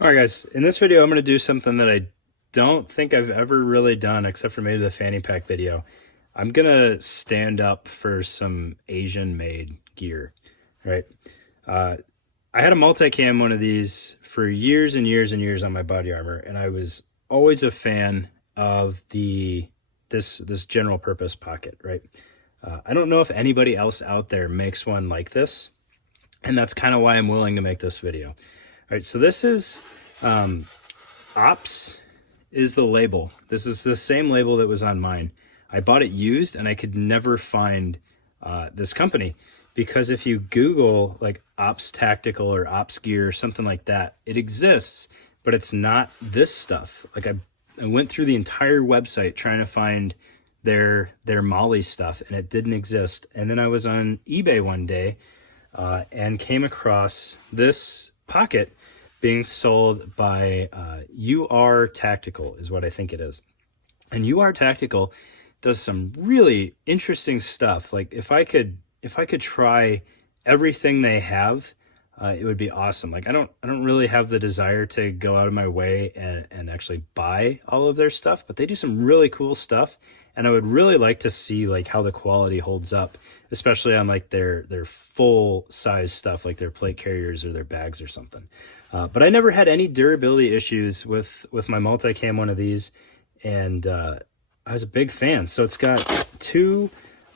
All right, guys, in this video, I'm going to do something that I don't think I've ever really done except for maybe the fanny pack video. I'm going to stand up for some Asian made gear, right? Uh, I had a multicam one of these for years and years and years on my body armor, and I was always a fan of this general purpose pocket, right? I don't know if anybody else out there makes one like this, and that's kind of why I'm willing to make this video. All right, so this is um, Ops is the label. This is the same label that was on mine. I bought it used and I could never find this company because if you Google like Ops Tactical or Ops Gear or something like that, it exists, but it's not this stuff. Like I went through the entire website trying to find their Molly stuff and it didn't exist. And then I was on eBay one day and came across this pocket being sold by UR Tactical is what I think it is. And UR Tactical does some really interesting stuff. Like if I could try everything they have, it would be awesome. Like I don't really have the desire to go out of my way and actually buy all of their stuff, but they do some really cool stuff. And I would really like to see like how the quality holds up, especially on like their full size stuff, like their plate carriers or their bags or something. But I never had any durability issues with my multicam one of these, and I was a big fan. So it's got two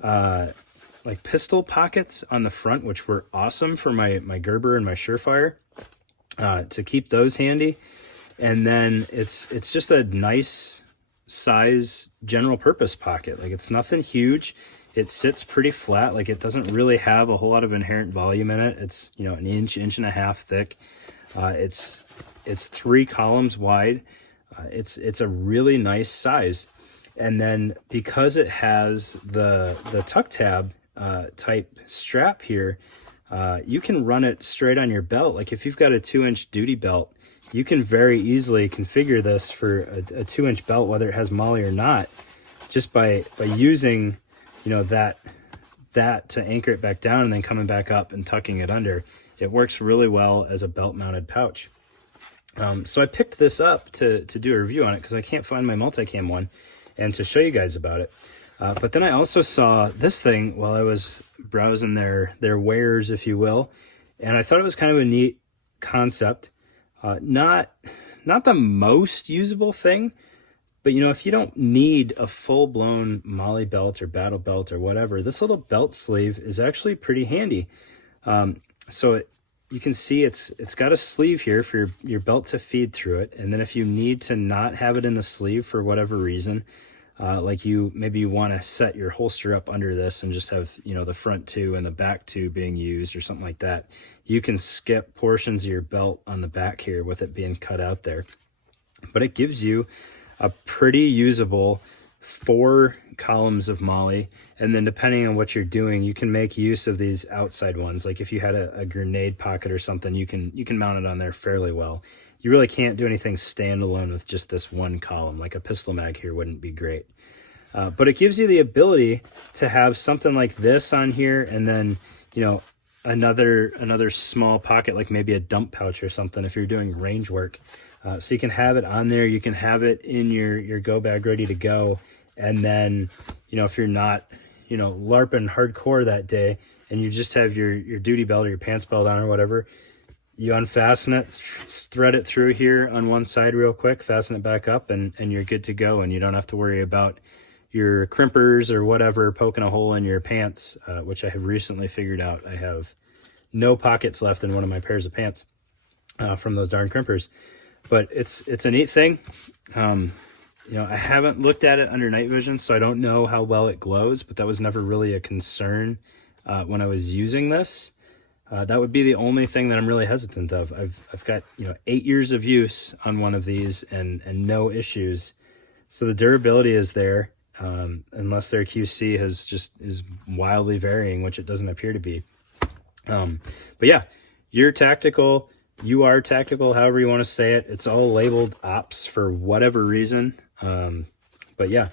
like pistol pockets on the front, which were awesome for my Gerber and my Surefire to keep those handy. And then it's just a nice size general purpose pocket. Like it's nothing huge. It sits pretty flat. Like it doesn't really have a whole lot of inherent volume in it. It's, you know, an inch and a half thick. It's 3 columns wide. It's a really nice size. And then because it has the tuck tab type strap here, you can run it straight on your belt. Like if you've got a 2-inch duty belt, you can very easily configure this for a 2-inch belt, whether it has Molly or not, just by using, you know, that to anchor it back down and then coming back up and tucking it under. It works really well as a belt mounted pouch. So I picked this up to do a review on it because I can't find my multicam one and to show you guys about it. But then I also saw this thing while I was browsing their wares, if you will, and I thought it was kind of a neat concept. Not the most usable thing, but you know, if you don't need a full-blown Molly belt or battle belt or whatever, this little belt sleeve is actually pretty handy. So you can see it's got a sleeve here for your belt to feed through it, and then if you need to not have it in the sleeve for whatever reason, like maybe you want to set your holster up under this and just have, you know, the front two and the back two being used or something like that, you can skip portions of your belt on the back here with it being cut out there. But it gives you a pretty usable 4 columns of Molly, and then depending on what you're doing, you can make use of these outside ones. Like if you had a grenade pocket or something, you can mount it on there fairly well. You really can't do anything standalone with just this one column. Like a pistol mag here wouldn't be great. But it gives you the ability to have something like this on here, and then, you know, another small pocket, like maybe a dump pouch or something if you're doing range work. So you can have it on there. You can have it in your go bag ready to go. And then, you know, if you're not, you know, LARPing hardcore that day and you just have your duty belt or your pants belt on or whatever, you unfasten it, thread it through here on one side real quick, fasten it back up, and you're good to go. And you don't have to worry about your crimpers or whatever poking a hole in your pants, which I have recently figured out. I have no pockets left in one of my pairs of pants from those darn crimpers. But it's a neat thing. You know, I haven't looked at it under night vision, so I don't know how well it glows, but that was never really a concern when I was using this. That would be the only thing that I'm really hesitant of. I've got, you know, 8 years of use on one of these and no issues. So the durability is there, unless their QC is wildly varying, which it doesn't appear to be. But yeah, your tactical, you are tactical, however you want to say it. It's all labeled Ops for whatever reason. But yeah,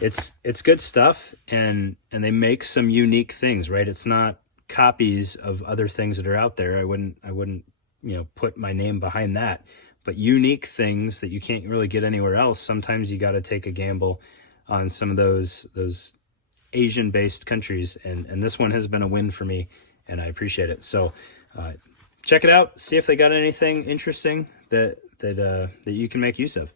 it's good stuff, and they make some unique things, right? It's not copies of other things that are out there. I wouldn't, you know, put my name behind that, but unique things that you can't really get anywhere else. Sometimes you got to take a gamble on some of those Asian-based countries, and this one has been a win for me, and I appreciate it. So check it out, see if they got anything interesting that you can make use of.